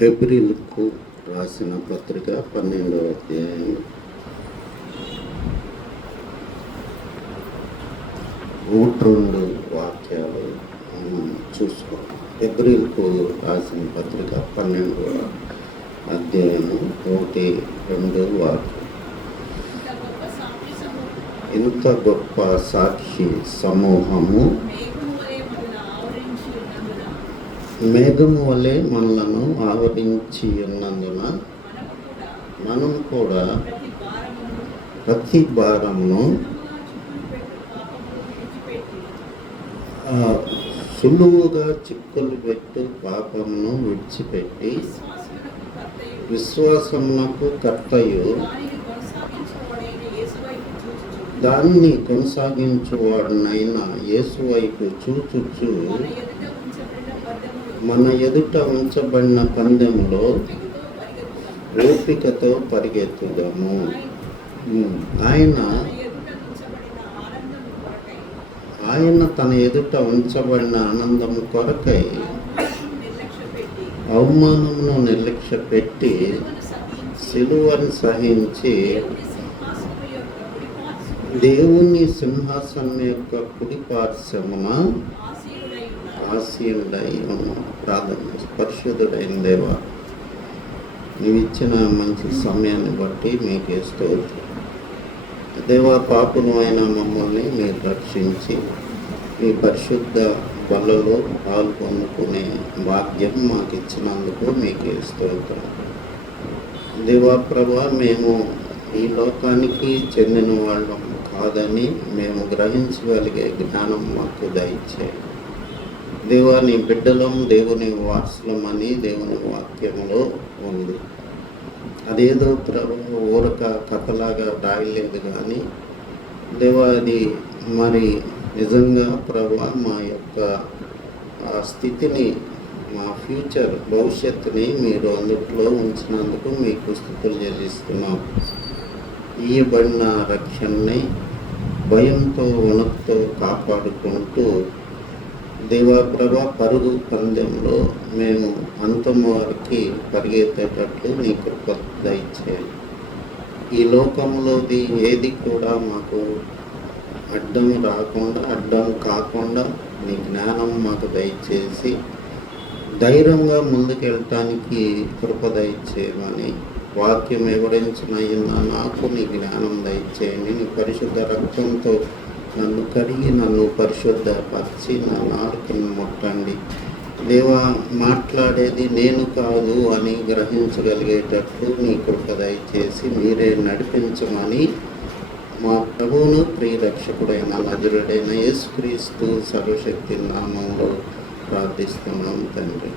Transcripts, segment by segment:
హెబ్రీలకు రాసిన పత్రిక 12వ అధ్యాయం 1-2 వాక్యాలు చూసుకోండి. హెబ్రీలకు రాసిన పత్రిక 12వ అధ్యాయం 1-2 వాక్యం. ఇంత గొప్ప సాక్షి సమూహము మేఘము వలె మనలను ఆవరించి ఉన్నందున మనం కూడా ప్రతి భారమును సులువుగా చిక్కులు పెట్టు పాపమును విడిచిపెట్టి విశ్వాసమునకు కర్తయు దాన్ని కొనసాగించువాడునైనా యేసు వైపు చూచుచు మన ఎదుట ఉంచబడిన పందెంలో ఓపికతో పరిగెత్తుదాము. ఆయన తన ఎదుట ఉంచబడిన ఆనందము కొరకై అవమానమును నిర్లక్ష్య పెట్టి సిలువను సహించి దేవుని సింహాసనం యొక్క కుడి పార్శ్వమున ఆసీనుడై ప్రార్థన. పరిశుద్ధుడైన దేవా, నీవు ఇచ్చిన మంచి సమయాన్ని బట్టి మీకే స్తోత్రం. దేవా, పాపును అయిన మమ్మల్ని మీరు రక్షించి మీ పరిశుద్ధ బలలో పాల్గొనుకునే భాగ్యం మాకు ఇచ్చినందుకు మీకే స్తోత్రం. దేవా ప్రభా, మేము ఈ లోకానికి చెందిన వాళ్ళం కాదని మేము గ్రహించగలిగే జ్ఞానం మాకు దయచేయండి. దేవా, నీ బిడ్డలం, దేవుని వారసులమని దేవుని వాక్యంలో ఉంది. అదేదో ఊరక కథలాగా రాయలేదు కానీ దేవా, అది మరి నిజంగా ప్రభా మా యొక్క ఆ స్థితిని, మా ఫ్యూచర్ భవిష్యత్తుని మీరు అందుట్లో ఉంచినందుకు మీకు స్తుతులు చెల్లిస్తున్నాం. ఇయ్యబడిన రక్షణని భయంతో వణుకుతో కాపాడుకుంటూ దేవా ప్రభా, పరుగు పందెంలో మేము అంతం వారికి పరిగెత్తేటట్లు నీ కృప దయచేయండి. ఈ లోకంలోది ఏది కూడా మాకు అడ్డం కాకుండా నీ జ్ఞానం మాకు దయచేసి ధైర్యంగా ముందుకెళ్ళటానికి కృప దయచేయమని వాక్యం వివరించిన నాకు నీ జ్ఞానం దయచేయండి. నీ పరిశుద్ధ రక్తంతో నన్ను కడిగి నన్ను పరిశుద్ధపరిచి నా నాలుకను ముట్టండి. దేవా, మాట్లాడేది నేను కాదు అని గ్రహించగలిగేటట్లు నీ కృప దయచేసి మీరే నడిపించమని మా ప్రభువును ప్రియరక్షకుడైన నజరుడైన యేసుక్రీస్తు సర్వశక్తి నామంలో ప్రార్థిస్తున్నాం తండ్రి.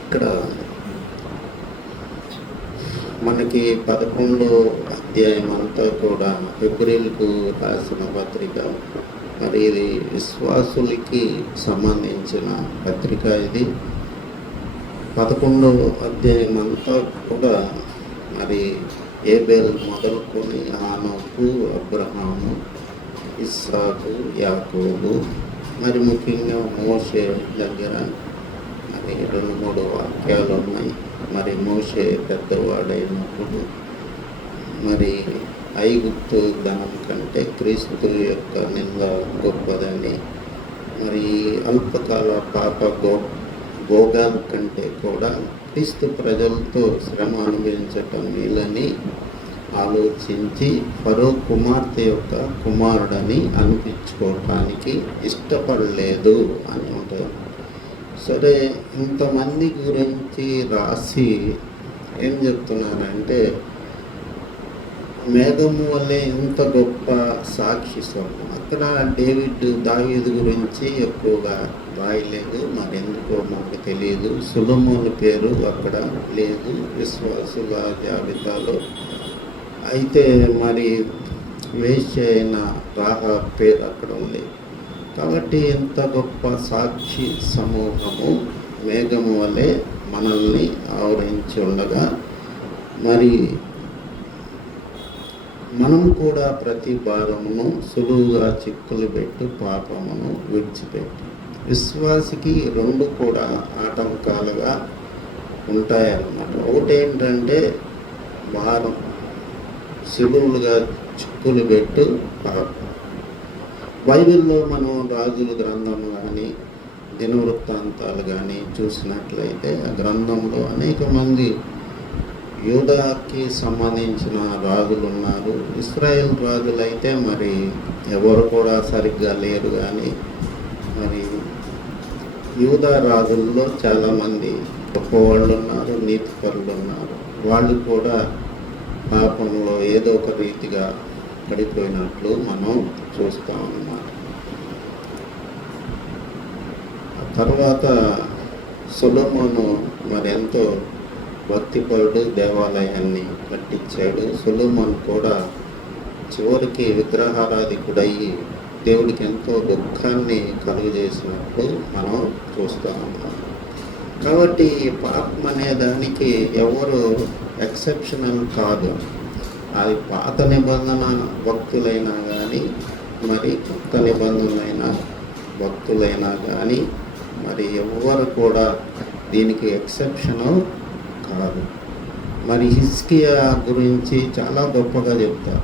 ఇక్కడ మనకి 11వ అధ్యాయం అంతా కూడా హెబ్రీలకు రాసిన పత్రిక. మరి ఇది విశ్వాసులకి సంబంధించిన పత్రిక. ఇది 11వ అధ్యాయం అంతా కూడా మరి ఏబేల్ మొదలుకొని హానోకు, అబ్రహాము, ఇస్సాకు, యాకోబు, మరి ముఖ్యంగా మోషే దగ్గర మరి 2-3 వాక్యాలు ఉన్నాయి. మరి మోషే పెద్దవాడైనప్పుడు మరి ఐగుప్తు ధనం కంటే క్రీస్తు యొక్క నింద గొప్పదని, మరి అల్పకాల పాప భోగాల కంటే కూడా క్రీస్తు ప్రజలతో శ్రమ అనుభవించటం వీలని ఆలోచించి ఫరో కుమార్తె యొక్క కుమారుడని అనిపించుకోవటానికి ఇష్టపడలేదు అని ఉంటుంది. సరే, ఇంతమంది గురించి రాసి ఏం చెప్తున్నారంటే, మేఘము వల్లే ఇంత గొప్ప సాక్షి స్వరం. అక్కడ దావీదు గురించి ఎక్కువగా రాయలేదు. మరి ఎందుకో మాకు తెలియదు. సొలొమోను పేరు అక్కడ లేదు విశ్వాసుల జాబితాలో. అయితే మరి వేశ్య అయిన రాహాబు పేరు అక్కడ ఉంది. కాబట్టి ఇంత గొప్ప సాక్షి సమూహము మేఘము వలె మనల్ని ఆవరించి ఉండగా మరి మనం కూడా ప్రతి భారమును సులువుగా చిక్కులు పెట్టు పాపమును విడిచిపెట్టి. విశ్వాసికి రెండు కూడా ఆటంకాలుగా ఉంటాయన్నమాట. ఒకటేంటంటే భారం, సులువులుగా చిక్కులు పెట్టు పాపం. బైబిల్లో మనం రాజుల గ్రంథం కానీ దినవృత్తాంతాలు కానీ చూసినట్లయితే ఆ గ్రంథంలో అనేక మంది యూదాకి సంబంధించిన రాజులు ఉన్నారు. ఇశ్రాయేల్ రాజులైతే మరి ఎవరు కూడా సరిగ్గా లేరు, కానీ మరి యూదా రాజుల్లో చాలామంది గొప్పవాళ్ళు ఉన్నారు, నీతిపరులు ఉన్నారు. వాళ్ళు కూడా పాపంలో ఏదో ఒక రీతిగా పడిపోయినట్లు మనం చూస్తాం అన్నమాట. తర్వాత సొలొమోను మరి ఎంతో భక్తిపరుడు, దేవాలయాన్ని కట్టించాడు. సొలొమోను కూడా చివరికి విగ్రహారాధికుడయ్యి దేవుడికి ఎంతో దుఃఖాన్ని కలుగజేసినట్టు మనం చూస్తూ ఉన్నాం. కాబట్టి పాపం అనే దానికి ఎవరు ఎక్సెప్షనల్ కాదు. అది పాత నిబంధన భక్తులైనా కానీ మరి కొత్త నిబంధనలైన భక్తులైనా కానీ మరి ఎవరు కూడా దీనికి ఎక్సెప్షను కాదు. మరి హిజ్కియా గురించి చాలా గొప్పగా చెప్తారు.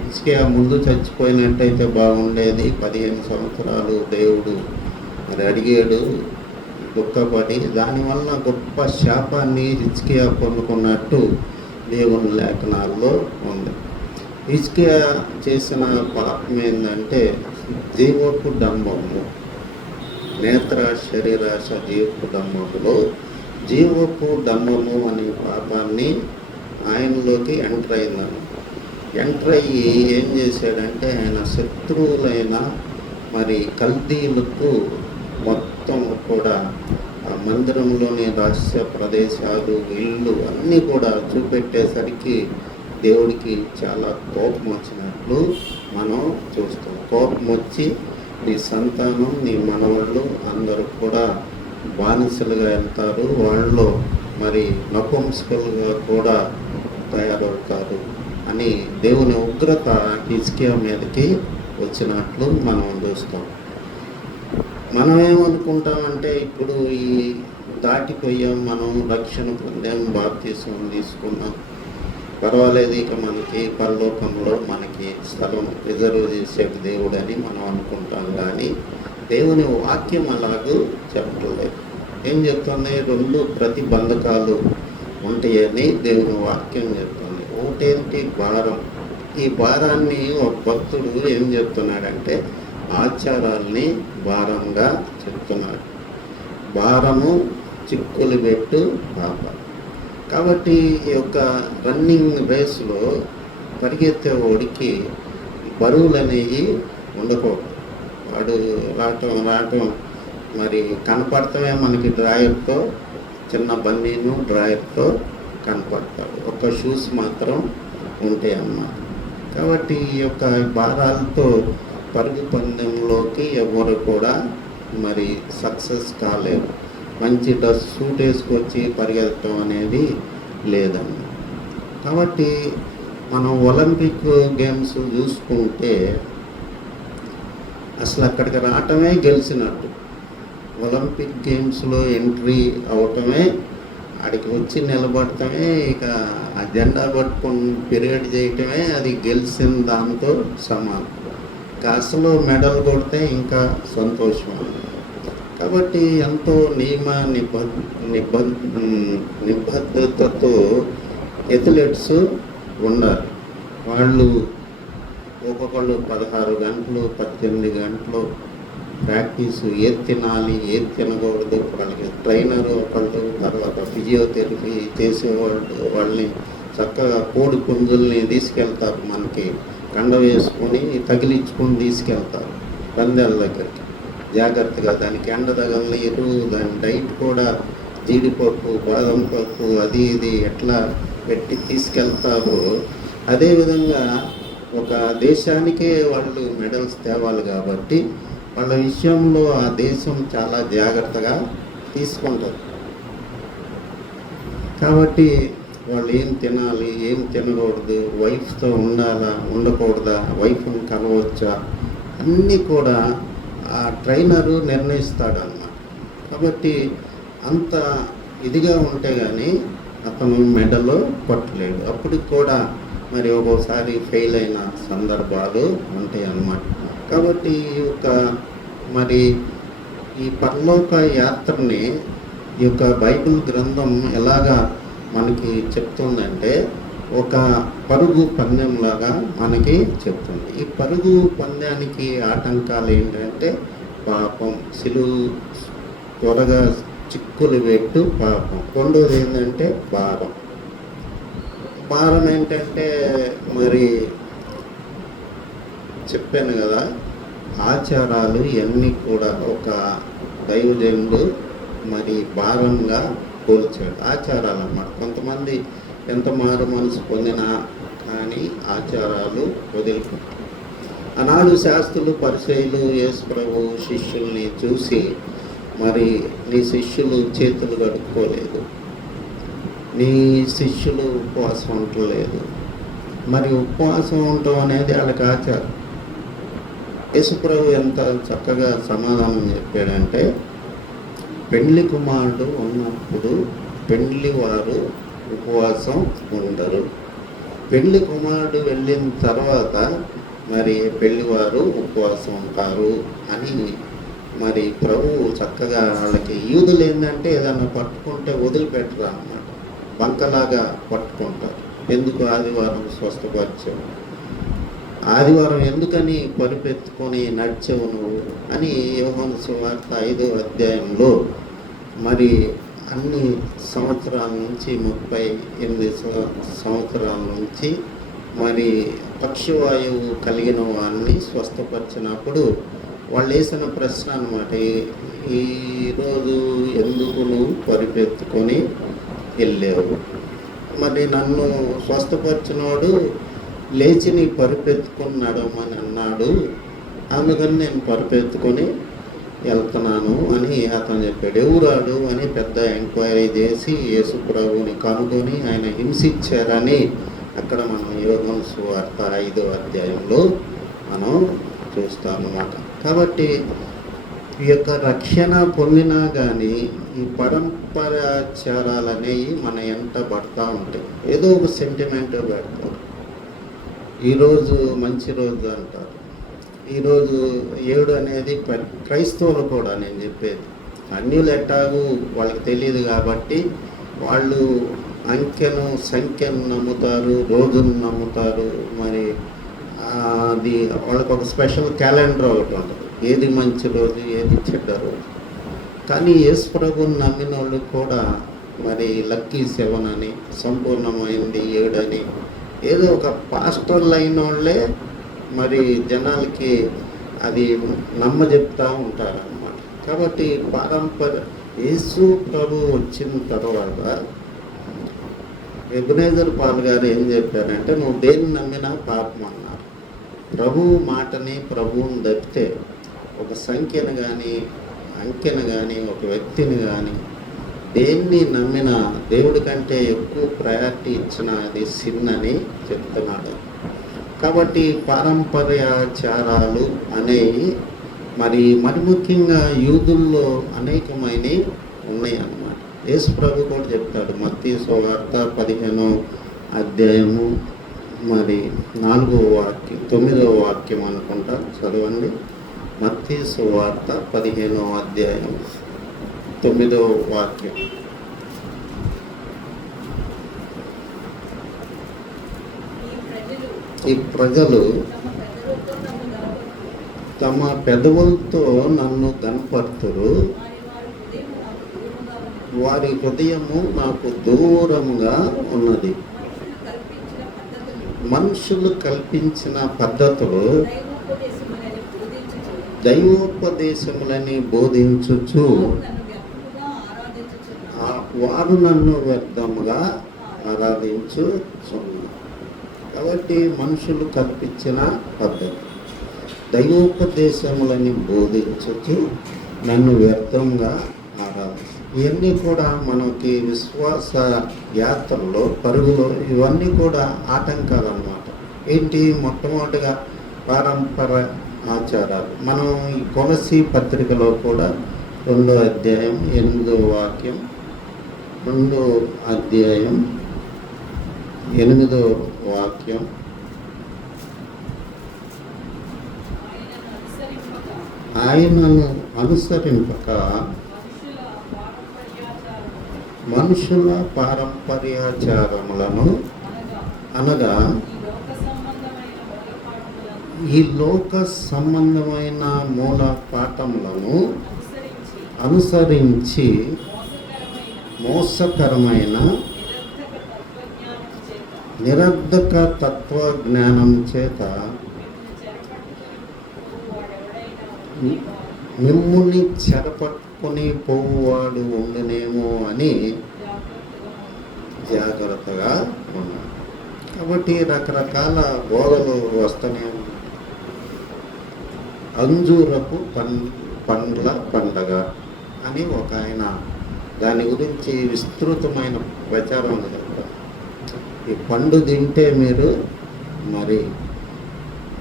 హిజ్కియా ముందు చచ్చిపోయినట్టయితే బాగుండేది, 15 సంవత్సరాలు దేవుడు మరి అడిగాడు దుఃఖపడి, దానివల్ల గొప్ప శాపాన్ని హిజ్కియా పొందుకున్నట్టు దేవుని లేఖనాల్లో ఉంది. హిజ్కియా చేసిన పాపం ఏంటంటే జీవపు డంబము, నేత్ర శరీరాశ జీవపు డంబములో జీవపు డంబము అనే పాపాన్ని ఆయనలోకి ఎంటర్ అయిందని. ఎంటర్ అయ్యి ఏం చేశాడంటే ఆయన శత్రువులైన మరి కల్దీలకు మొత్తం కూడా ఆ మందిరంలోని రహస్య ప్రదేశాలు, ఇల్లు అన్నీ కూడా చూపెట్టేసరికి దేవుడికి చాలా కోపం వచ్చినట్లు మనం చూస్తాం. కోపం వచ్చి నీ సంతానం, నీ మనవాళ్ళు అందరూ కూడా బానిసలుగా వెళ్తారు, వాళ్ళు మరి నపుంసకులుగా కూడా తయారవుతారు అని దేవుని ఉగ్రత హిజ్కియా మీదకి వచ్చినట్లు మనం చూస్తాం. మనం ఏమనుకుంటామంటే ఇప్పుడు ఈ దాటిపోయాం, మనం రక్షణ పొందాం, బాప్తీసం తీసుకున్నాం, పర్వాలేదు, ఇక మనకి పరలోకంలో మనకి స్థలం రిజర్వ్ చేసేది దేవుడు అని మనం అనుకుంటాం. కానీ దేవుని వాక్యం అలాగూ చెప్పలేదు. ఏం చెప్తుంది? 2 ప్రతిబంధకాలు ఉంటాయని దేవుని వాక్యం చెప్తుంది. ఒకటేంటి? భారం. ఈ భారాన్ని ఒక భక్తుడు ఏం చెప్తున్నాడంటే ఆచారాల్ని భారంగా చెప్తున్నాడు. భారము చిక్కులు పెట్టు పాప. కాబట్టి ఈ యొక్క రన్నింగ్ రేసులో పరిగెత్తే వాడికి బరువులు అనేవి ఉండకూడదు. వాడు రావటం మరి కనపడతామే మనకి డ్రాయర్తో, చిన్న బన్నీను డ్రాయర్తో కనపడతాడు, ఒక షూస్ మాత్రం ఉంటాయి అన్నమాట. కాబట్టి ఈ యొక్క భారాలతో పరుగు పందెంలోకి ఎవరు కూడా మరి సక్సెస్ కాలేరు. మంచి డ్రెస్ సూట్ వేసుకొచ్చి పరిగెత్తడం అనేది లేదన్న. కాబట్టి మనం ఒలింపిక్ గేమ్స్ చూసుకుంటే అసలు అక్కడికి రావటమే గెలిచినట్టు. ఒలింపిక్ గేమ్స్లో ఎంట్రీ అవటమే, అక్కడికి వచ్చి నిలబడటమే, ఇక ఆ జెండా పట్టుకొని పీరియడ్ చేయటమే అది గెలిచిన దాంతో సమానం. అసలు మెడల్ కొడితే ఇంకా సంతోషం. కాబట్టి ఎంతో నియమ నిబద్ధతతో ఎథ్లెట్స్ ఉండాలి. వాళ్ళు ఒక్కొక్కళ్ళు 16 గంటలు 18 గంటలు ప్రాక్టీసు, ఏది తినాలి ఏది తినకూడదు, వాళ్ళకి ట్రైనర్ ఒకళ్ళు, తర్వాత ఫిజియోథెరపీ చేసేవాళ్ళు వాళ్ళని చక్కగా కోడి పుంజుల్ని తీసుకెళ్తారు, మనకి కండ వేసుకొని తగిలించుకొని తీసుకెళ్తారు పందాల దగ్గరికి. జాగ్రత్తగా దానికి ఎండ తగలనీరు, దాని డైట్ కూడా జీడిపప్పు, బాదం పప్పు, అది ఇది ఎట్లా పెట్టి తీసుకెళ్తారో అదేవిధంగా ఒక దేశానికే వాళ్ళు మెడల్స్ తేవాలి. కాబట్టి వాళ్ళ విషయంలో ఆ దేశం చాలా జాగ్రత్తగా తీసుకుంటారు. కాబట్టి వాళ్ళు ఏం తినాలి, ఏం తినకూడదు, వైఫ్తో ఉండాలా ఉండకూడదా, వైఫ్ని కలవచ్చా, అన్నీ కూడా ఆ ట్రైనరు నిర్ణయిస్తాడన్నమాట. కాబట్టి అంత ఇదిగా ఉంటే కానీ అతను మెడలో కొట్టలేడు. అప్పటికి కూడా మరి ఒక్కోసారి ఫెయిల్ అయిన సందర్భాలు ఉంటాయి అన్నమాట. కాబట్టి మరి ఈ పరలోక యాత్రని ఈ యొక్క బైబిల్ గ్రంథం ఎలాగా మనకి చెప్తుందంటే ఒక పరుగు పందెంలాగా మనకి చెప్తుంది. ఈ పరుగు పందెానికి ఆటంకాలు ఏంటంటే పాపం, సిలువు త్వరగా చిక్కులు పెట్టు పాపం. రెండోది ఏంటంటే భారం ఏంటంటే మరి చెప్పాను కదా, ఆచారాలు ఇవన్నీ కూడా ఒక దైవజనుడు మరి భారంగా పోల్చాడు. ఆచారాలు అన్నమాట. కొంతమంది ఎంత మారు మనసు పొందినా కానీ ఆచారాలు వదిలిపోతారు. ఆనాడు శాస్త్రులు, పరిసయ్యులు యేసు ప్రభు శిష్యుల్ని చూసి మరి నీ శిష్యులు చేతులు కడుక్కోలేదు, నీ శిష్యులు ఉపవాసం ఉండలేదు. మరి ఉపవాసం ఉండటం అనేది వాళ్ళకి ఆచారం. యేసు ప్రభు ఎంత చక్కగా సమాధానం చెప్పాడంటే, పెండ్లి కుమారుడు ఉన్నప్పుడు పెండ్లి వారు ఉపవాసం ఉండరు, పెళ్లి కుమారుడు వెళ్ళిన తర్వాత మరి పెళ్లివారు ఉపవాసం ఉంటారు అని మరి ప్రభువు చక్కగా వాళ్ళకి. యూదులు ఏంటంటే ఏదన్నా పట్టుకుంటే వదిలిపెట్టరు అన్నమాట, బంకలాగా పట్టుకుంటారు. ఎందుకు? ఆదివారం స్వస్థపరిచావు, ఆదివారం ఎందుకని పరిపెత్తుకొని నడిచావు నువ్వు అని యోహాను సువార్త 5వ అధ్యాయంలో మరి అన్ని సంవత్సరాల నుంచి 38 సంవత్సరాల నుంచి మరి పక్షవాయువు కలిగిన వారిని స్వస్థపరిచినప్పుడు వాళ్ళు వేసిన ప్రశ్న అన్నమాట, ఈరోజు ఎందుకు నువ్వు పరిపెత్తుకొని వెళ్ళావు? మరి నన్ను స్వస్థపరిచినవాడు లేచి నీ పరిపెత్తుకొని నడవమని అన్నాడు, అందుకని నేను పరిపెత్తుకొని వెళ్తున్నాను అని అతను చెప్పాడు. ఎవరాడు అని పెద్ద ఎంక్వైరీ చేసి యేసు ప్రభువుని కనుగొని ఆయన హింసించారని అక్కడ మనం యోహాను సువార్త 5వ అధ్యాయంలో మనం చూస్తామన్నమాట. కాబట్టి ఈ యొక్క రక్షణ పొందినా కానీ ఈ పరంపరాచారాలు అనేవి మన ఎంట పడతా ఉంటాయి. ఏదో ఒక సెంటిమెంట్ పెడతారు. ఈరోజు మంచి రోజు అంటారు, ఈరోజు 7 అనేది క్రైస్తవులు కూడా నేను చెప్పేది. అన్యులు ఎట్టాగు వాళ్ళకి తెలియదు కాబట్టి వాళ్ళు అంకెను సంఖ్యను నమ్ముతారు, రోజును నమ్ముతారు. మరి అది వాళ్ళకి ఒక స్పెషల్ క్యాలెండర్ ఒకటి ఉంటుంది, ఏది మంచి రోజు ఏది చెడ్డ రోజు. కానీ యేసు ప్రభువుని నమ్మిన వాళ్ళు కూడా మరి లక్కీ 7 అని, సంపూర్ణమైంది 7 అని, ఏదో ఒక పాస్టర్లు అయిన వాళ్ళే మరి జనాలకి అది నమ్మజెప్తూ ఉంటారన్నమాట. కాబట్టి యేసు ప్రభు వచ్చిన తర్వాత ఎబెనెజర్ పాల్ గారు ఏం చెప్పారంటే, నువ్వు దేన్ని నమ్మినా పాపం అన్నారు. ప్రభువు మాటని, ప్రభువుని తప్పితే ఒక సంఖ్యను కానీ అంకెను కానీ ఒక వ్యక్తిని కానీ దేన్ని నమ్మినా దేవుడి కంటే ఎక్కువ ప్రయారిటీ ఇచ్చిన అది సిన్ అని చెప్తున్నాడు. కాబట్టి పారంపర్యాచారాలు అనేవి మరి ముఖ్యంగా యూదుల్లో అనేకమైనవి ఉన్నాయి అన్నమాట. యేసు ప్రభు కూడా చెప్తాడు, మత్తయి సువార్త 15వ అధ్యాయము మరి 4వ వాక్యం 9వ వాక్యం అనుకుంటా, చదవండి. మత్తయి సువార్త 15వ అధ్యాయం 9వ వాక్యం. ఈ ప్రజలు తమ పెదవులతో నన్ను కనపడుతురు, వారి హృదయము నాకు దూరంగా ఉన్నది. మనుషులు కల్పించిన పద్ధతులు దైవోపదేశములని బోధించుచు వారు నన్ను వ్యర్థముగా ఆరాధించుచున్నారు. కాబట్టి మనుషులు కల్పించిన పద్ధతి దైవోపదేశములని బోధించుచు నన్ను వ్యర్థంగా ఆరాధిస్తారు. ఇవన్నీ కూడా మనకి విశ్వాస యాత్రలో పరుగులో ఇవన్నీ కూడా ఆటంకాలు అన్నమాట. ఏంటి? మొట్టమొదటిగా పారంపర ఆచారాలు. మనం ఈ కొలసీ పత్రికలో కూడా 2వ అధ్యాయం 8వ వాక్యం, 2వ అధ్యాయం 8వ వాక్యం, ఆయనను అనుసరింపక మనుషుల పారంపర్యాచారములను అనగా ఈ లోక సంబంధమైన మూల పాఠములను అనుసరించి మోసకరమైన నిరర్ధక తత్వ జ్ఞానం చేత మిమ్ముని చెరపట్టుకుని పోవువాడు ఉండనేమో అని జాగ్రత్తగా ఉన్నాడు. కాబట్టి రకరకాల బోధలు వస్తూనే ఉన్నాయి. అంజూరపు పండ్ల పండగ అని ఒక ఆయన దాని గురించి విస్తృతమైన ప్రచారం చెప్తారు. ఈ పండు తింటే మీరు మరి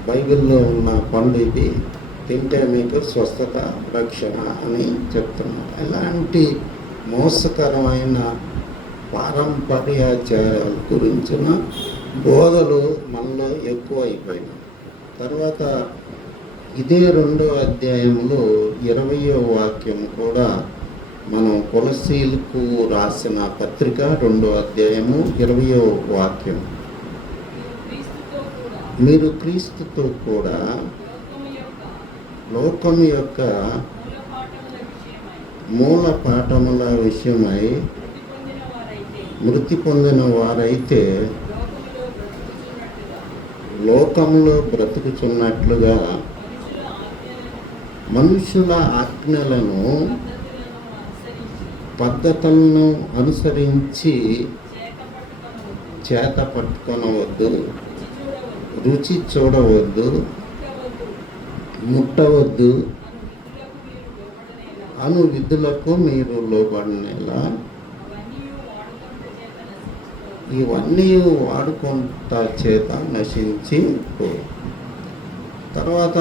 బైబిల్లో ఉన్న పండు ఇది తింటే మీకు స్వస్థత రక్షణ అని చెప్తున్నారు. ఇలాంటి మోసకరమైన పారంపర్యాచారాల గురించిన బోధలు మనలో ఎక్కువ అయిపోయినాయి. తర్వాత ఇదే 2వ అధ్యాయంలో 20వ వాక్యం కూడా మనం కొలసీలకు రాసిన పత్రిక 2వ అధ్యాయము 20వ వాక్యం, మీరు క్రీస్తుతో కూడా లోకం యొక్క మూల పాఠముల విషయమై మృతి పొందిన వారైతే లోకంలో బ్రతుకుచున్నట్లుగా మనుషుల ఆజ్ఞలను పద్ధతులను అనుసరించి చేత పట్టుకొనవద్దు, రుచి చూడవద్దు, ముట్టవద్దు అను విధులకు మీరు లోబడినేలా ఇవన్నీ వాడుకుంటా చేత నశించి తర్వాత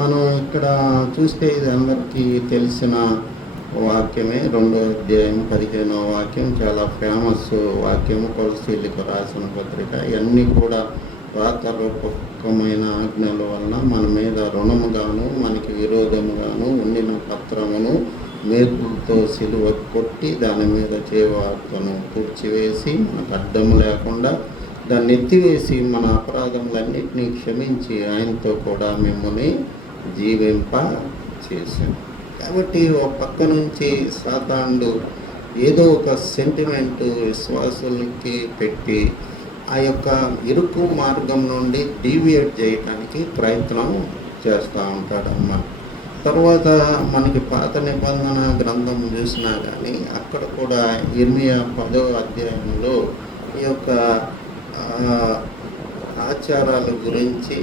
మనం ఇక్కడ చూస్తే ఇది అందరికీ తెలిసిన వాక్యమే. 2వ అధ్యాయం 15వ వాక్యం చాలా ఫేమస్ వాక్యము. కొలసీలకు రాసిన పత్రిక. ఇవన్నీ కూడా రాతరూపకమైన ఆజ్ఞల వలన మన మీద రుణముగాను మనకి విరోధముగాను ఉండిన పత్రమును మేకులతో సిలువ కొట్టి దాని మీద చేవార్తను పూడ్చివేసి మనకు అడ్డం లేకుండా దాన్ని ఎత్తివేసి మన అపరాధములన్నింటినీ క్షమించి ఆయనతో కూడా మిమ్మల్ని జీవింప చేశాం. కాబట్టి ఒక పక్క నుంచి సాతానుడు ఏదో ఒక సెంటిమెంట్ విశ్వాసులకి పెట్టి ఆ యొక్క ఇరుకు మార్గం నుండి డీవియేట్ చేయడానికి ప్రయత్నం చేస్తూ ఉంటాడమ్మ. తర్వాత మనకి పాత నిబంధన గ్రంథం చూసినా కానీ అక్కడ కూడా ఇర్మియా 10వ అధ్యాయంలో ఈ యొక్క ఆచారాల గురించి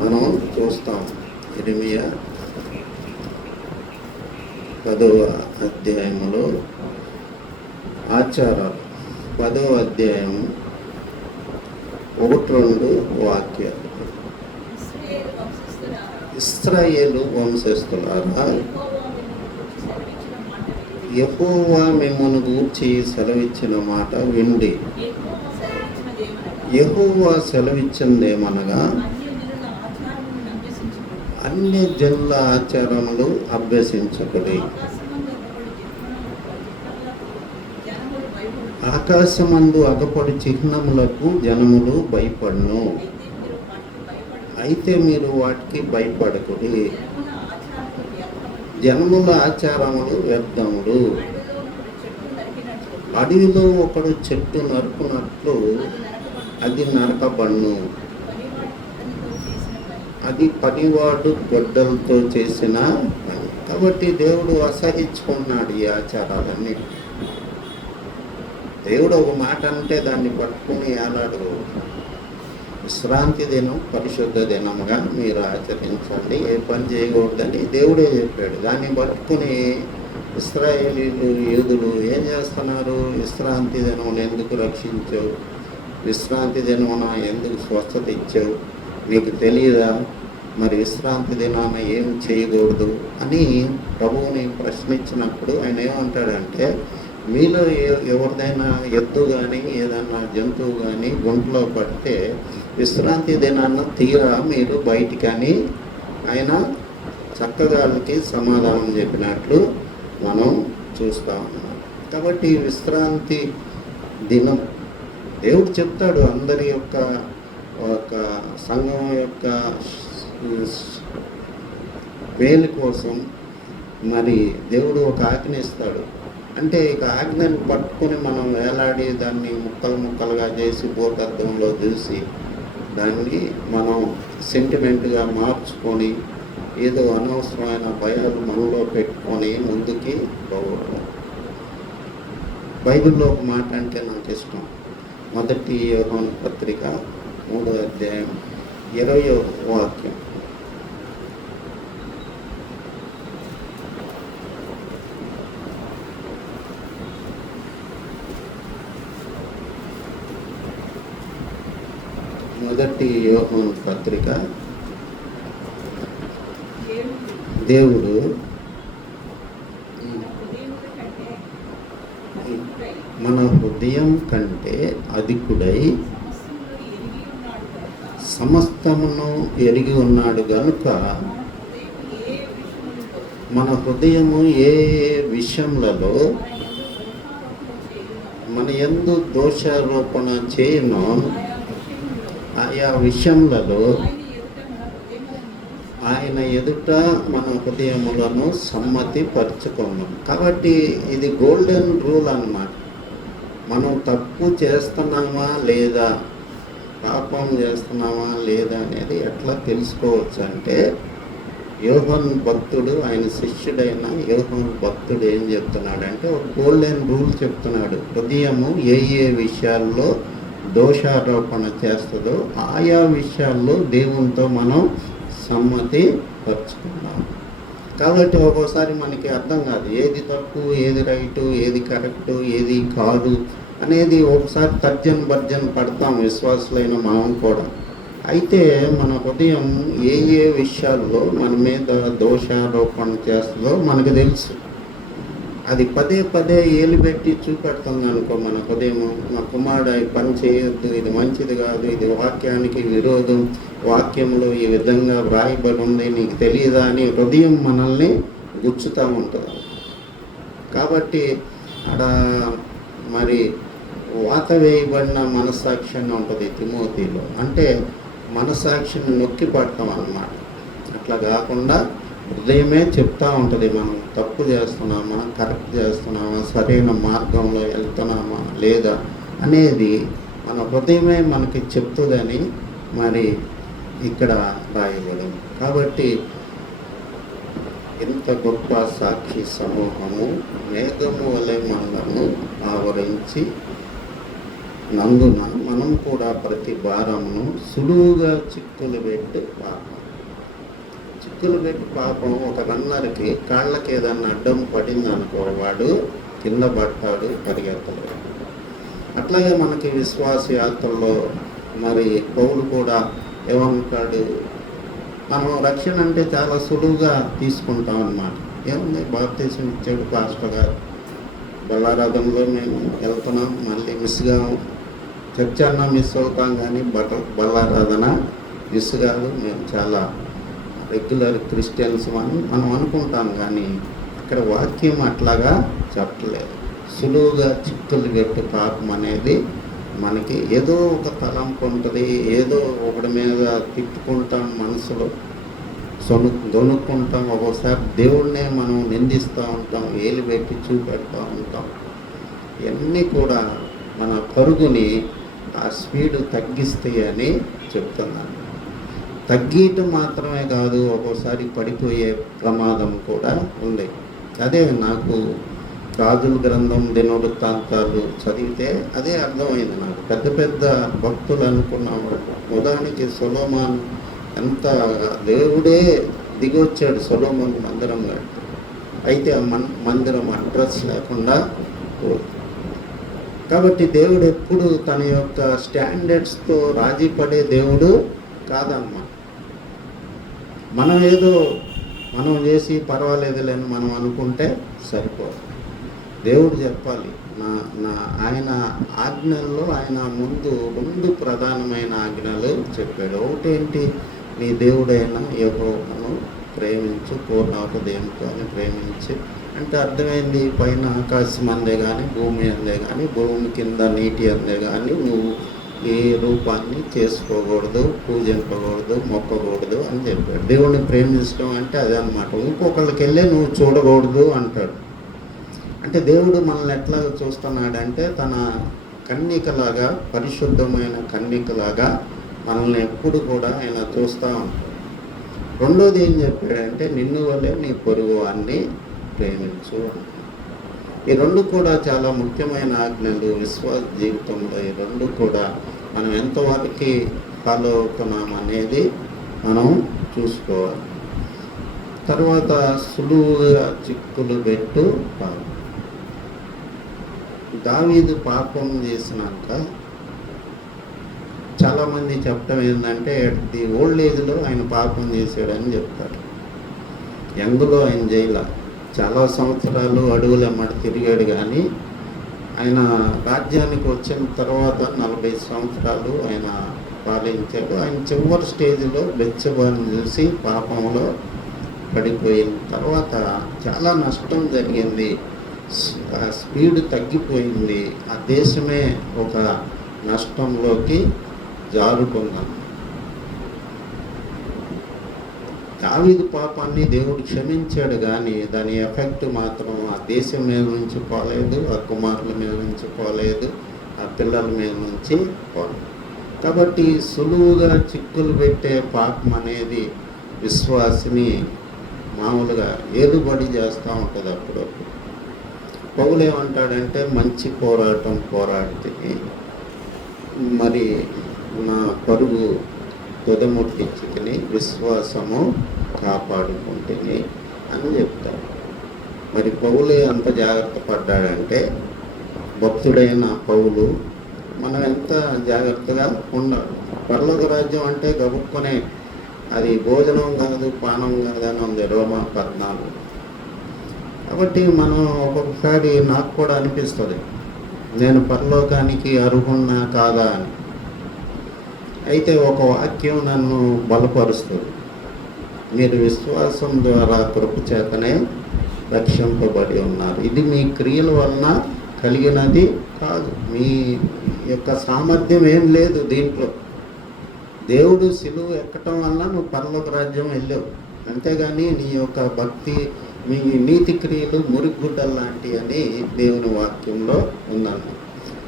మనం చూస్తాం. ఇర్మియా 10వ అధ్యాయంలో ఆచారాలు 10వ అధ్యాయం 1-2 వాక్యాలు. ఇశ్రాయేలు వంశస్థులారా, యెహోవా మిమ్మల్ని గూర్చి సెలవిచ్చిన మాట విండి. యెహోవా సెలవిచ్చిందేమనగా, అన్ని జనుల ఆచారములు అభ్యసించకుడి. ఆకాశమందు అగపడి చిహ్నములకు జనములు భయపడును. అయితే మీరు వాటికి భయపడకుడి. జనముల ఆచారములు వ్యర్థములు. అడవిలో ఒకడు చెట్టు నరుకున్నట్లు అది నరకబడును. అది పనివాడు గొడ్డలతో చేసిన పని. కాబట్టి దేవుడు అసహించుకున్నాడు ఈ ఆచారాలన్నీ. దేవుడు ఒక మాట అంటే దాన్ని పట్టుకుని ఏలాడు. విశ్రాంతి దినం పరిశుద్ధ దినముగా మీరు ఆచరించండి, ఏ పని చేయకూడదని దేవుడే చెప్పాడు. దాన్ని పట్టుకుని ఇశ్రాయేలీలు యూదులు ఏం చేస్తున్నారు? విశ్రాంతి దినం ఎందుకు రక్షించావు, విశ్రాంతి దినమున ఎందుకు స్వస్థత ఇచ్చావు, నీకు తెలియదా, మరి విశ్రాంతి దినాన ఏం చేయకూడదు అని ప్రభువుని ప్రశ్నించినప్పుడు ఆయన ఏమంటాడంటే, మీలో ఎవరిదైనా ఎద్దు కానీ ఏదైనా జంతువు కానీ గుంటలో పడితే విశ్రాంతి దినాన్న తీరా మీరు బయటికని ఆయన చక్కగా వాళ్ళకి సమాధానం చెప్పినట్లు మనం చూస్తూ ఉన్నాం. కాబట్టి విశ్రాంతి దినం దేవుడు చెప్తాడు అందరి యొక్క ఒక సంఘం యొక్క మేలు కోసం మరి దేవుడు ఒక ఆజ్ఞ ఇస్తాడు. అంటే ఇక ఆజ్ఞను పట్టుకొని మనం వేలాడి దాన్ని ముక్కలు ముక్కలుగా చేసి భూతత్వంలో చూసి దాన్ని మనం సెంటిమెంట్గా మార్చుకొని ఏదో అనవసరమైన భయాలు మనలో పెట్టుకొని ముందుకి పోవడం. బైబిల్లో ఒక మాట అంటే నాకు ఇష్టం. మొదటి యోహాను పత్రిక 3వ అధ్యాయం 20వ వాక్యం. మొదటి యోహాను పత్రిక. దేవుడు మన హృదయం కంటే అధికుడై సమస్తమును ఎరిగి ఉన్నాడు గనుక మన హృదయము ఏ విషయములలో మన యందు దోషారోపణ చేయను ఆయా విషయములలో ఆయన ఎదుట మన హృదయములను సమ్మతి పరుచుకున్నాం. కాబట్టి ఇది గోల్డెన్ రూల్ అన్నమాట. మనం తప్పు చేస్తున్నామా లేదా, పాపం చేస్తున్నామా లేదా అనేది ఎట్లా తెలుసుకోవచ్చు అంటే, యోహాను భక్తుడు, ఆయన శిష్యుడైన యోహాను భక్తుడు ఏం చెప్తున్నాడంటే ఒక గోల్డెన్ రూల్ చెప్తున్నాడు. హృదయము ఏ ఏ విషయాల్లో దోషారోపణ చేస్తుందో ఆయా విషయాల్లో దేవునితో మనం సమ్మతి పరుచుకున్నాం. కాబట్టి ఒక్కోసారి మనకి అర్థం కాదు ఏది తప్పు, ఏది రైటు, ఏది కరెక్టు, ఏది కాదు అనేది. ఒకసారి తర్జన భర్జన పడతాం విశ్వాసులైన మనం కూడా. అయితే మన హృదయం ఏ ఏ విషయాల్లో మన మీద దోషారోపణ చేస్తుందో మనకు తెలుసు. అది పదే పదే ఏలు పెట్టి చూపెడుతుంది అనుకో మన హృదయం. నా కుమారుడు ఈ పని చేయొద్దు, ఇది మంచిది కాదు, ఇది వాక్యానికి విరోధం, వాక్యంలో ఈ విధంగా వ్రాయబడి ఉంది, నీకు తెలియదా అని హృదయం మనల్ని గుచ్చుతూ ఉంటుంది. కాబట్టి అక్కడ మరి వాత వేయబడిన మనస్సాక్షి అని ఉంటుంది తిమోతిలో. అంటే మనస్సాక్షిని నొక్కి పడతాం అన్నమాట. అట్లా కాకుండా హృదయమే చెప్తూ ఉంటుంది మనం తప్పు చేస్తున్నామా, కరెక్ట్ చేస్తున్నామా, సరైన మార్గంలో వెళ్తున్నామా లేదా అనేది మన హృదయమే మనకి చెప్తుందని మరి ఇక్కడ రాయబడింది. కాబట్టి ఇంత గొప్ప సాక్షి సమూహము మేఘము వలె మనలను ఆవరించి నందున మనం కూడా ప్రతి భారమును సులువుగా చిక్కులు పెట్టి పాపం ఒక రన్నర్కి కాళ్ళకి ఏదన్నా అడ్డం పడింది అనుకో, వాడు కింద పడతాడు, పరిగెత్తలేడు. అట్లాగే మనకి విశ్వాస యాత్రలో మరి పౌలు కూడా ఏమంటాడు, మనం రక్షణ అంటే చాలా సులువుగా తీసుకుంటాం అన్నమాట. ఏముంది, బాప్తీసం ఇచ్చాడు పాస్టర్ గారు, బలారాధనలో మేము వెళ్తున్నాం, మళ్ళీ మిస్గా చర్చ్ అన్నా మిస్ అవుతాం కానీ బలారాధన మిస్ కాదు, మేము చాలా రెగ్యులర్ క్రిస్టియన్స్ మనం అనుకుంటాం. కానీ అక్కడ వాక్యం అట్లాగా చెప్పలేదు. సులువుగా చిక్కులు పెట్టు పాపం అనేది మనకి ఏదో ఒక తలంపు ఉంటుంది, ఏదో ఒకటి మీద తిట్టుకుంటాం, మనసులో దొనుక్కుంటాం, ఒక్కోసారి దేవుడినే మనం నిందిస్తూ ఉంటాం, ఏలు పెట్టి చూపెడుతూ ఉంటాం. ఇవన్నీ కూడా మన పరుగుని ఆ స్పీడ్ తగ్గిస్తాయి అని చెప్తున్నాను. తగ్గీయటం మాత్రమే కాదు, ఒక్కోసారి పడిపోయే ప్రమాదం కూడా ఉంది. అదే నాకు రాజుల గ్రంథం దినవృత్తాంతాలు చదివితే అదే అర్థమైంది నాకు. పెద్ద పెద్ద భక్తులు అనుకున్నాము. ఉదాహరణకి సొలొమోన్ ఎంత దేవుడే దిగొచ్చాడు సొలొమోన్ మందిరం కట్టి. అయితే ఆ మందిరం అడ్రస్ లేకుండా పోయింది. కాబట్టి దేవుడు ఎప్పుడు తన యొక్క స్టాండర్డ్స్తో రాజీ పడే దేవుడు కాదమ్మా. మనం ఏదో మనం చేసి పర్వాలేదులేని మనం అనుకుంటే సరిపోదు. దేవుడు చెప్పాలి. నా ఆయన ఆజ్ఞల్లో ఆయన ముందు ప్రధానమైన ఆజ్ఞలు చెప్పాడు. ఒకటేంటి, నీ దేవుడైన యెహోవాను ప్రేమించు, పూర్ణ హృదయంతో అని ప్రేమించి. అంటే అర్థమైంది, పైన ఆకాశం అందే కానీ, భూమి అందే కానీ, భూమి కింద నీటి అందే కానీ నువ్వు ఏ రూపాన్ని చేసుకోకూడదు, పూజింపకూడదు, మొక్కకూడదు అని చెప్పాడు. దేవుడిని ప్రేమించడం అంటే అదే అన్నమాట. ఇంకొకళ్ళకి వెళ్ళే నువ్వు చూడకూడదు అంటాడు. అంటే దేవుడు మనల్ని ఎట్లా చూస్తున్నాడంటే తన కన్నికలాగా, పరిశుద్ధమైన కన్నికలాగా మనల్ని ఎప్పుడు కూడా ఆయన చూస్తూ ఉంటాడు. రెండోది ఏం చెప్పాడంటే, నిన్ను వల్లే నీ పొరుగు వారిని ప్రేమించు. ఈ రెండు కూడా చాలా ముఖ్యమైన ఆజ్ఞలు విశ్వాస జీవితంలో. ఈ రెండు కూడా మనం ఎంతవరకు ఫాలో అవుతున్నాం అనేది మనం చూసుకోవాలి. తర్వాత సులువుగా చిక్కులు పెట్టు పాపం. దావీదు పాపం చేసినాక చాలామంది చెప్పడం ఏంటంటే ది ఓల్డ్ ఏజ్లో ఆయన పాపం చేశాడని చెప్తారు. యంగ్లో ఆయన జైలు చాలా సంవత్సరాలు అడవులమ్మట తిరిగాడు. కానీ ఆయన రాజ్యానికి వచ్చిన తర్వాత 40 సంవత్సరాలు ఆయన పాలించాడు. ఆయన చివరి స్టేజ్లో బెత్షెబాను చూసి పాపంలో పడిపోయిన తర్వాత చాలా నష్టం జరిగింది. స్పీడ్ తగ్గిపోయింది. ఆ దేశమే ఒక నష్టంలోకి జారుకున్నాను. దావీదు పాపాన్ని దేవుడు క్షమించాడు, కానీ దాని ఎఫెక్ట్ మాత్రం ఆ దేశం మీద నుంచి పోలేదు, ఆ కుమారుల మీద నుంచి పోలేదు, ఆ పిల్లల మీద నుంచి పోలేదు. కాబట్టి సులువుగా చిక్కులు పెట్టే పాపం అనేది విశ్వాసిని మామూలుగా ఏలుబడి చేస్తూ ఉంటుంది. అప్పుడప్పుడు పౌలు ఏమంటాడంటే, మంచి పోరాటం పోరాడితే మరి నా పరుగు తుదముట్టించుకుని విశ్వాసము కాపాడుకుంటుని అని చెప్తాడు. మరి పౌలు అంత జాగ్రత్త పడ్డాడంటే, భక్తుడైన పౌలు మనం ఎంత జాగ్రత్తగా ఉండాలి. పరలోక రాజ్యం అంటే గబుక్కునే అది భోజనం కాదు, పానం కాదు అని ఉంది రోమా 14. కాబట్టి మనం ఒక్కొక్కసారి నాకు కూడా అనిపిస్తుంది, నేను పరలోకానికి అర్హున్నా కాదా అని. అయితే ఒక వాక్యం నన్ను బలపరుస్తుంది. మీరు విశ్వాసం ద్వారా కృప చేతనే రక్షింపబడి ఉన్నారు. ఇది మీ క్రియల వలన కలిగినది కాదు. మీ యొక్క సామర్థ్యం ఏం లేదు దీంట్లో. దేవుడు సిలువ ఎక్కటం వల్ల నువ్వు పరలోక రాజ్యం వెళ్ళావు. అంతేగాని నీ యొక్క భక్తి, మీ నీతి క్రియలు మురిగుడ్డలు లాంటివి అని దేవుని వాక్యంలో ఉందన్న.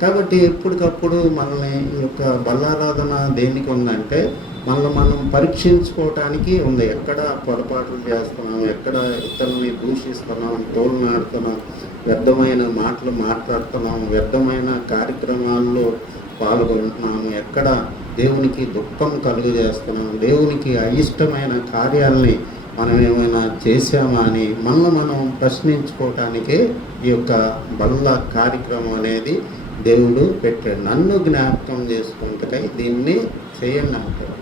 కాబట్టి ఎప్పటికప్పుడు మనల్ని ఈ యొక్క బలారాధన దేనికి ఉందంటే మనల్ని మనం పరీక్షించుకోవటానికి ఉంది. ఎక్కడ పొరపాట్లు చేస్తున్నాం, ఎక్కడ ఇతరులని దూషిస్తున్నాం, తోలునాడుతున్నాం, వ్యర్థమైన మాటలు మాట్లాడుతున్నాం, వ్యర్థమైన కార్యక్రమాల్లో పాల్గొంటున్నాము, ఎక్కడ దేవునికి దుఃఖం కలుగజేస్తున్నాం, దేవునికి అయిష్టమైన కార్యాలని మనం ఏమైనా చేసామా అని మనం ప్రశ్నించుకోవటానికే ఈ యొక్క బల్ల కార్యక్రమం అనేది దేవుడు పెట్టాడు. నన్ను జ్ఞాపకం చేసుకుంటే దీన్ని చేయండి అంటాడు.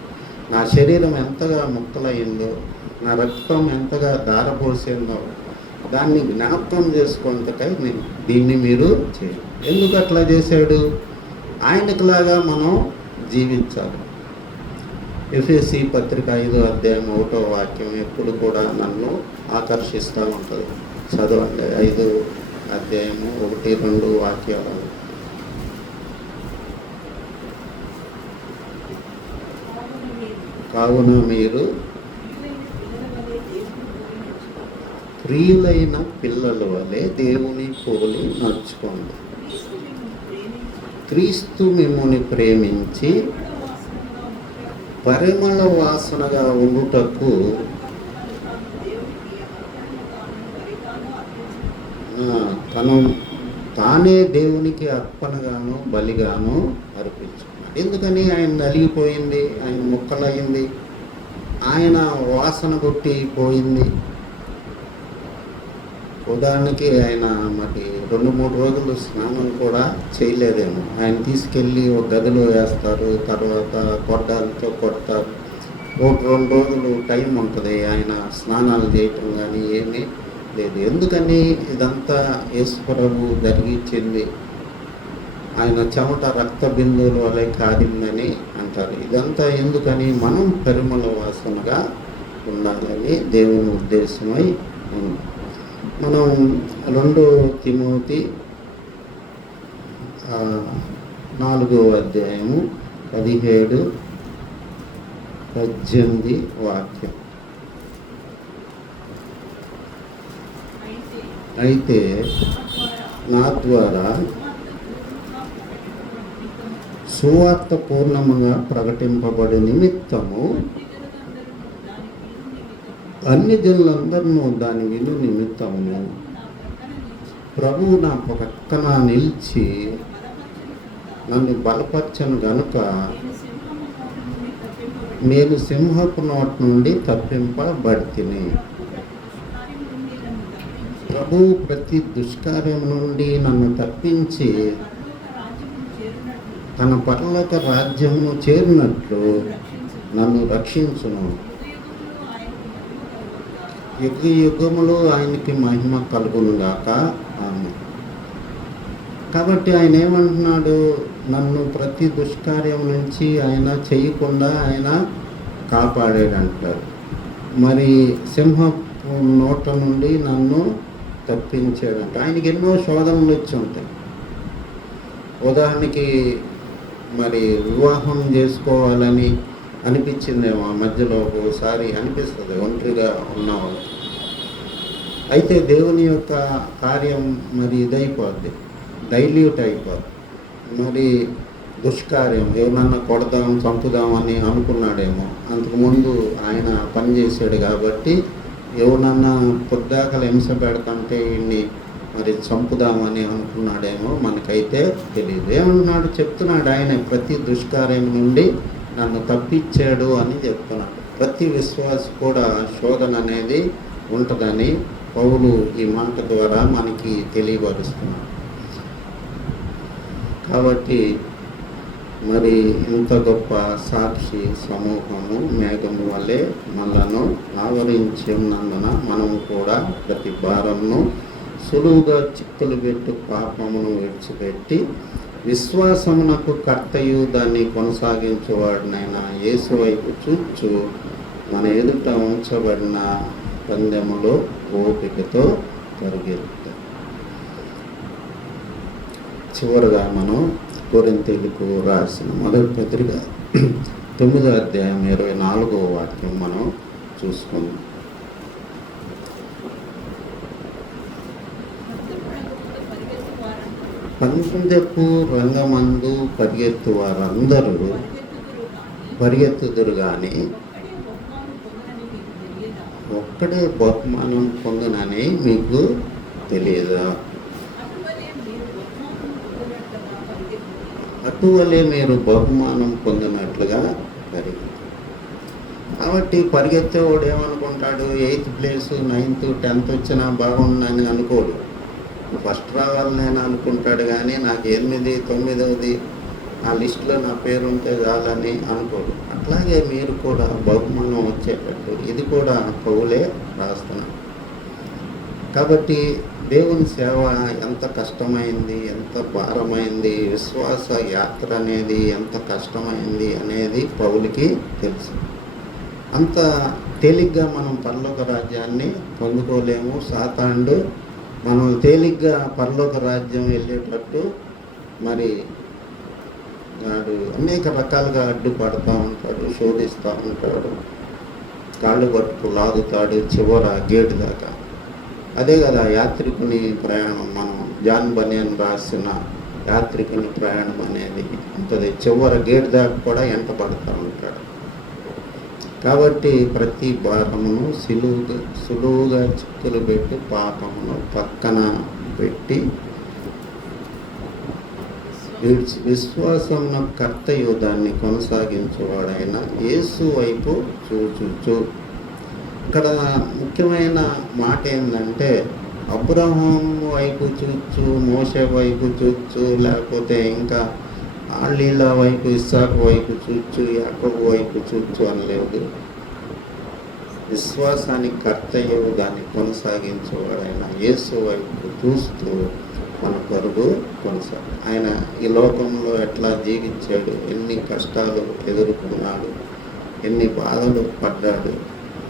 నా శరీరం ఎంతగా ముక్కలయ్యిందో, నా రక్తం ఎంతగా ధారపోసిందో దాన్ని జ్ఞాపకం చేసుకుంటే దీన్ని మీరు చేయండి. ఎందుకు అట్లా చేశాడు? ఆయనకులాగా మనం జీవించాలి. ఎఫెసీ పత్రిక 5వ అధ్యాయం 1వ వాక్యం ఎప్పుడు కూడా నన్ను ఆకర్షిస్తూ ఉంటుంది. చదవండి. 5వ అధ్యాయము 1-2 వాక్యాలు. కావున మీరు ప్రియులైన పిల్లల వలె దేవుని పోలి నడుచుకోండి. క్రీస్తు మిమ్ముని ప్రేమించి పరిమళ వాసనగా ఉండుటకు తను తానే దేవునికి అర్పణగాను బలిగాను అర్పించుకున్నాడు. ఎందుకని ఆయన నలిగిపోయింది, ఆయన ముక్కలయ్యింది, ఆయన వాసన కొట్టి పోయింది. ఉదాహరణకి ఆయన మరి 2-3 రోజులు స్నానం కూడా చేయలేదేమో. ఆయన తీసుకెళ్ళి ఒక గదిలో వేస్తారు, తర్వాత కొడ్డాలతో కొడతారు. 1-2 రోజులు టైం ఉంటుంది ఆయన స్నానాలు చేయటం కానీ ఏమీ లేదు. ఎందుకని ఇదంతా యేసుప్రభు జరిగించింది? ఆయన చెమట రక్త బిందువుల వలె కారిందని అంటారు. ఇదంతా ఎందుకని? మనం పరిమళ వాసనగా ఉండాలని దేవుని ఉద్దేశమై ఉంది. మనం 2 తిమోతి 4వ అధ్యాయము 17-18 వాక్యం. అయితే నా ద్వారా సువార్త పూర్ణముగా ప్రకటింపబడి నిమిత్తము అన్ని జనులందరూ దాని విను నిమిత్తము ప్రభువు నా పక్కన నిలిచి నన్ను బలపరచను గనుక నేను సింహపు నోటి నుండి తప్పింపబడితిని. ప్రభువు ప్రతి దుష్కార్యం నుండి నన్ను తప్పించి తన పరలోక రాజ్యమును చేరినట్లు నన్ను రక్షించును. యుగ యుగములు ఆయనకి మహిమ కలుగునుగాక. ఆమె. కాబట్టి ఆయన ఏమంటున్నాడు? నన్ను ప్రతి దుష్కార్యం నుంచి ఆయన చేయకుండా ఆయన కాపాడాడంటారు. మరి సింహపు నోట నుండి నన్ను తప్పించాడంట. ఆయనకి ఎన్నో శోధనలు వచ్చి ఉంటాయి. ఉదాహరణకి మరి వివాహం చేసుకోవాలని అనిపించిందేమో, ఆ మధ్యలో ఒకసారి అనిపిస్తుంది ఒంటరిగా ఉన్నవాళ్ళు. అయితే దేవుని యొక్క కార్యం మరి ఇదైపోద్ది, డైల్యూట్ అయిపోద్ది. మరి దుష్కార్యం ఎవరన్నా కొడదాం చంపుదామని అనుకున్నాడేమో, అంతకుముందు ఆయన పనిచేసాడు కాబట్టి ఎవరన్నా పొద్దాకలు హింస పెడతంటే ఇన్ని మరి చంపుదామని అనుకున్నాడేమో, మనకైతే తెలియదు. ఏమన్నాడు? చెప్తున్నాడు ఆయన ప్రతి దుష్కార్యం నుండి నన్ను తప్పించాడు అని చెప్తున్నాడు. ప్రతి విశ్వాస కూడా శోధన అనేది ఉంటుందని పౌలు ఈ మాట ద్వారా మనకి తెలియపరుస్తున్నాడు. కాబట్టి మరి ఇంత గొప్ప సాక్షి సమూహము మేఘము వలె మనలను ఆవరించి ఉన్నందున మనము కూడా ప్రతి భారమును సులువుగా చిక్కులు పెట్టు పాపమును విడిచిపెట్టి విశ్వాసమునకు కర్తయు దాన్ని కొనసాగించేవాడినైనా యేసు వైపు చూచు మన ఎదుట ఉంచబడిన పందెములో ఓపికతో పరిగెత్తాం. చివరిగా మనం కొరింథీయులకు రాసిన మొదటి పత్రిక 9వ అధ్యాయం 24వ వాక్యం మనం చూసుకుందాం. పందెపు రంగమందు పరిగెత్తు వారందరూ పరిగెత్తుదురు కానీ ఒక్కడే బహుమానం పొందునని మీకు తెలియదా? అటువలే మీరు బహుమానం పొందినట్లుగా పరిగెత్తు. కాబట్టి పరిగెత్తేవాడు ఏమనుకుంటాడు? 8th ప్లేస్ 9th 10th వచ్చినా బాగుందని అనుకోడు. ఫస్ట్ రావాలని నేను అనుకుంటాడు కానీ నాకు 8th 9th ఆ లిస్టులో నా పేరు ఉంటే చాలని అనుకోడు. అట్లాగే మీరు కూడా బహుమానం వచ్చేటట్టు ఇది కూడా పౌలే రాస్తున్నాడు. కాబట్టి దేవుని సేవ ఎంత కష్టమైంది, ఎంత భారమైంది, విశ్వాస యాత్ర అనేది ఎంత కష్టమైంది అనేది పౌలుకి తెలుసు. అంత తేలిగ్గా మనం పరలోక రాజ్యాన్ని పొందుకోలేము. సాతానుడు మనం తేలిగ్గా పరలోక రాజ్యం వెళ్ళేటట్టు మరి వాడు అనేక రకాలుగా అడ్డుపడుతూ ఉంటాడు, శోధిస్తూ ఉంటాడు, కాళ్ళు పట్టుకు లాగుతాడు చివర గేటు దాకా. అదే కదా యాత్రికుని ప్రయాణం. మనం జాన్ బనియన్ రాసిన యాత్రికుని ప్రయాణం అనేది ఉంటుంది. చివర గేటు దాకా కూడా వెంటబడుతూ ఉంటాడు. కాబట్టి ప్రతి భారమును సులువుగా చిక్కులు పెట్టి పాపమును పక్కన పెట్టి విశ్వాసమున కర్తయు దాన్ని కొనసాగించేవాడైన యేసు వైపు చూచుచు. ఇక్కడ ముఖ్యమైన మాట ఏంటంటే అబ్రహాం వైపు చూచు, మోషే వైపు చూచు, లేకపోతే ఇంకా ఆళ్ళీల వైపు, ఇస్సాకు వైపు చూచు, యాకోబు వైపు చూచు అనలేదు. విశ్వాసానికి కర్తయ్య దాన్ని కొనసాగించేవాడైన యేసు వైపు చూస్తూ మన పరుగు కొనసాగు. ఆయన ఈ లోకంలో ఎట్లా జీవించాడు, ఎన్ని కష్టాలు ఎదుర్కొన్నాడు, ఎన్ని బాధలు పడ్డాడు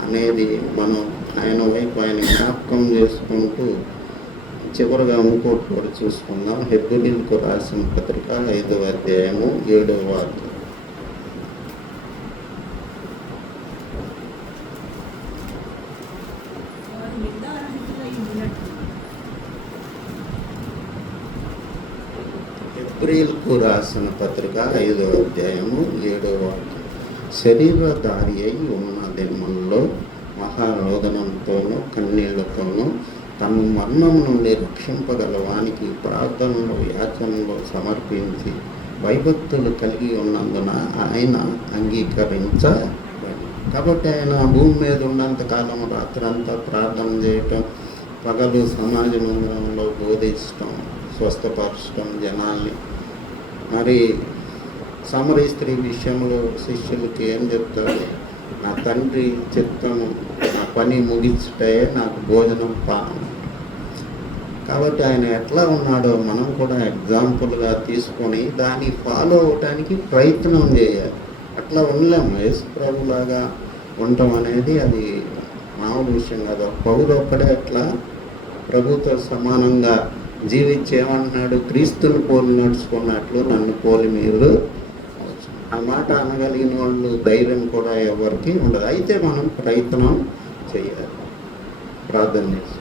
అనేది మనం ఆయన వైపు ఆయన జ్ఞాపకం చేసుకుంటూ చివరిగా ఇంకోటి కూడా చూసుకుందాం. హెబ్రీయులకు రాసిన పత్రిక 5వ అధ్యాయము 7వ వాక్యం. హెబ్రీయులకు రాసిన పత్రిక 5వ అధ్యాయము 7వ వాక్యం. శరీరధారి అయి ఉన్న దినములలో మహారోదనంతోనూ కన్నీళ్లతోనూ తన మరణం నుండి రక్షింపగల వానికి ప్రార్థనలు యాచనలు సమర్పించి భయభక్తులు కలిగి ఉన్నందున ఆయన అంగీకరించబడి. కాబట్టి ఆయన భూమి మీద ఉన్నంతకాలం రాత్రంతా ప్రార్థన చేయటం, పగలు సమాజ మందిరంలో బోధించటం, స్వస్థపరచటం జనాల్ని. మరి సమరీ స్త్రీ విషయంలో శిష్యులకి ఏం చెప్తాడు? నా తండ్రి చిత్తము, నా పని ముగించుటే నాకు భోజనం పానం. కాబట్టి ఆయన ఎట్లా ఉన్నాడో మనం కూడా ఎగ్జాంపుల్గా తీసుకొని దాన్ని ఫాలో అవటానికి ప్రయత్నం చేయాలి. అట్లా ఉండలేము. యేసు ప్రభులాగా ఉండటం అనేది అది మామూలు విషయం కాదు. పౌరు ఒక్కడే అట్లా ప్రభుతో సమానంగా జీవించేమంటున్నాడు? క్రీస్తుని పోలి నడుచుకున్నట్లు నన్ను పోలి మీరు. ఆ మాట అనగలిగిన వాళ్ళు ధైర్యం కూడా ఎవరికి ఉండదు. అయితే మనం ప్రయత్నం చేయాలి, ప్రార్థన చేసి.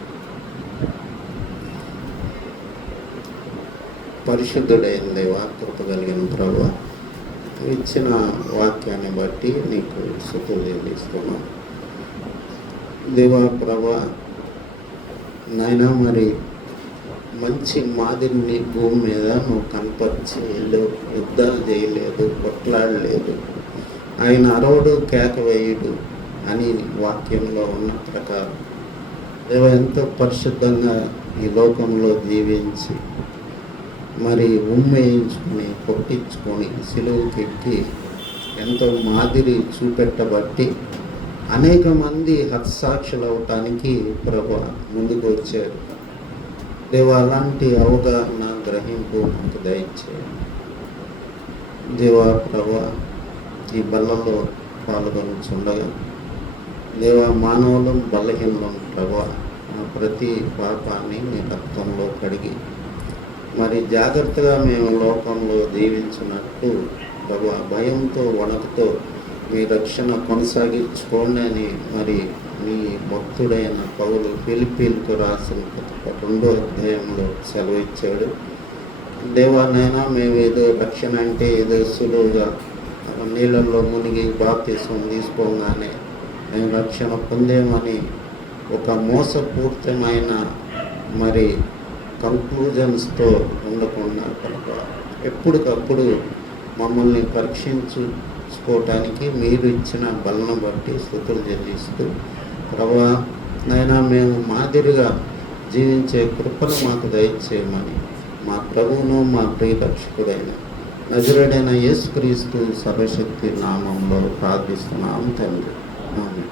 పరిశుద్ధుడైన దేవా, కృప కలిగిన ప్రభువా, ఇచ్చిన వాక్యాన్ని బట్టి నీకు స్తుతులు చెల్లిస్తున్నాం దేవా. ప్రభువా నాయనా, మరి మంచి మాదిరిని భూమి మీద నువ్వు కనపరిచి యుద్ధాలు చేయలేదు, కొట్లాడలేదు, ఆయన అరవడు కేక వేయుడు అని వాక్యంలో ఉన్న ప్రకారం దేవ ఎంతో పరిశుద్ధంగా ఈ లోకంలో జీవించి మరి ఉమ్మేయించుకొని కొట్టించుకొని సిలువుకెక్కి ఎంతో మాదిరి చూపెట్టబట్టి అనేక మంది హతసాక్షులు అవటానికి ప్రభు ముందుకు వచ్చారు. దేవ అలాంటి అవగాహన గ్రహింపు మాకు దయచేయండి దేవా. ప్రభా ఈ బల్లలో పాల్గొనుచుండగా దేవా, మానవులు బలహీనం ప్రభా, ప్రతి పాపాన్ని మీ రక్తంలో కడిగి మరి జాగ్రత్తగా మేము లోకంలో జీవించినట్టు ప్రభా, భయంతో వణకుతో మీ రక్షణ కొనసాగించుకోండి అని మరి మీ భక్తుడైన పౌలు ఫిలిప్పీలకు రాసిన 2వ అధ్యాయంలో సెలవు ఇచ్చాడు. దేవానైనా మేము ఏదో రక్షణ అంటే ఏదో సులువుగా నీళ్ళల్లో మునిగి బాప్తిసం తీసుకోగానే మేము రక్షణ పొందేమని ఒక మోసపూరితమైన మరి కంక్లూజన్స్తో ఉండకుండా కనుక ఎప్పటికప్పుడు మమ్మల్ని పరీక్షించుకోవటానికి మీరు ఇచ్చిన బలను బట్టి స్తుతులు చెల్లిస్తూ ప్రభా నైనా మేము మాదిరిగా జీవించే కృపను మాకు దయచేయమని మా ప్రభువును మా ప్రియరక్షకుడైన నజరుడైన యేసుక్రీస్తు సర్వశక్తి నామంలో ప్రార్థిస్తున్నాం తండ్రి. ఆమేన్.